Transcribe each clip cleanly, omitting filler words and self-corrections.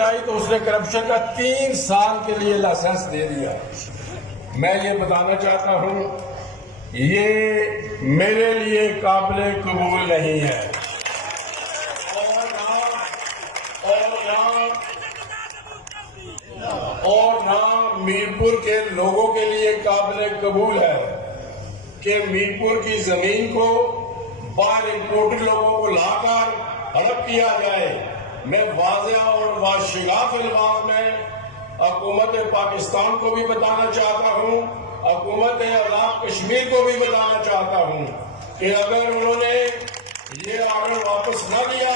آئی تو اس نے کرپشن کا 3 سال کے لیے لائسنس دے دیا۔ میں یہ بتانا چاہتا ہوں یہ میرے لیے قابل قبول نہیں ہے اور نہ میرپور کے لوگوں کے لیے قابل قبول ہے کہ میرپور کی زمین کو باہر امپورٹڈ لوگوں کو لا کر ہڑپ کیا جائے۔ میں واضح اور واشگاف الفاظ میں حکومت پاکستان کو بھی بتانا چاہتا ہوں، حکومت آزاد کشمیر کو بھی بتانا چاہتا ہوں کہ اگر انہوں نے یہ آرڈر واپس نہ لیا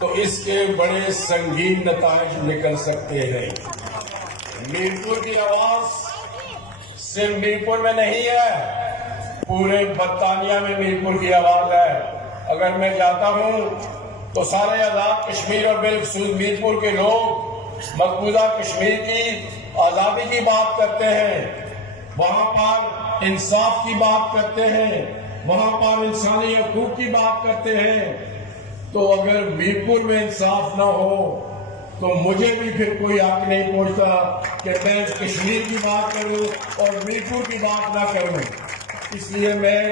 تو اس کے بڑے سنگین نتائج نکل سکتے ہیں۔ میرپور کی آواز صرف میرپور میں نہیں ہے، پورے برطانیہ میں میرپور کی آواز ہے۔ اگر میں جاتا ہوں تو سارے آزاد کشمیر اور بالخصوص میرپور کے لوگ مقبوضہ کشمیر کی آزادی کی بات کرتے ہیں، وہاں پر انصاف کی بات کرتے ہیں، وہاں پر انسانی حقوق کی بات کرتے ہیں۔ تو اگر میرپور میں انصاف نہ ہو تو مجھے بھی پھر کوئی حق نہیں پہنچتا کہ میں کشمیر کی بات کروں اور میرپور کی بات نہ کروں۔ اس لیے میں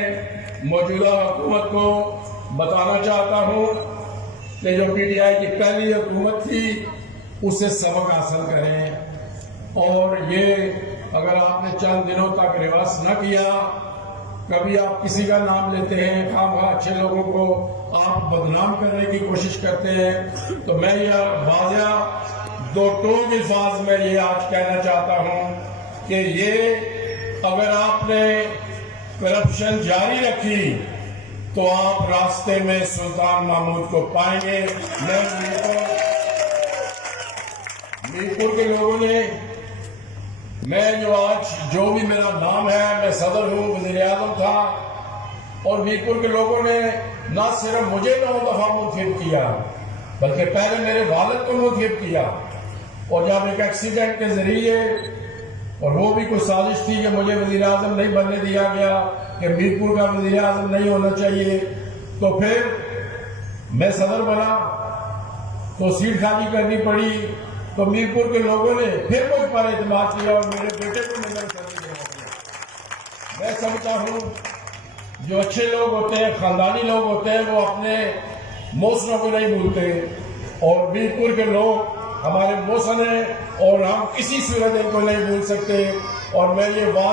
موجودہ حکومت کو بتانا چاہتا ہوں کہ جو پی ٹی آئی کی پہلی حکومت تھی اس سے سبق حاصل کریں، اور یہ اگر آپ نے چند دنوں تک ریورس نہ کیا، کبھی آپ کسی کا نام لیتے ہیں، خواہ اچھے لوگوں کو آپ بدنام کرنے کی کوشش کرتے ہیں، تو میں یہ واضح 2 ٹوک الفاظ میں یہ آج کہنا چاہتا ہوں کہ یہ اگر آپ نے کرپشن جاری رکھی تو آپ راستے میں سلطان محمود کو پائیں گے۔ میرپور کے لوگوں نے، میں جو بھی میرا نام ہے، میں صدر ہوں، وزیر اعظم تھا، اور میرپور کے لوگوں نے نہ صرف مجھے 9 دفعہ منتخب کیا بلکہ پہلے میرے والد کو منتخب کیا، اور جب ایک ایکسیڈنٹ کے ذریعے، اور وہ بھی کوئی سازش تھی کہ مجھے وزیر اعظم نہیں بننے دیا گیا، کہ میرپور کا وزیر اعظم نہیں ہونا چاہیے، تو پھر میں صدر بنا تو سیٹ خالی کرنی پڑی، تو میرپور کے لوگوں نے پھر مجھ پر اعتماد کیا اور میرے بیٹے کو نظر کر دیا۔ میں سمجھتا ہوں جو اچھے لوگ ہوتے ہیں، خاندانی لوگ ہوتے ہیں، وہ اپنے موسموں کو نہیں بھولتے، اور میرپور کے لوگ ہمارے موسم ہیں اور ہم کسی صورت کو نہیں بھول سکتے، اور میں یہ بات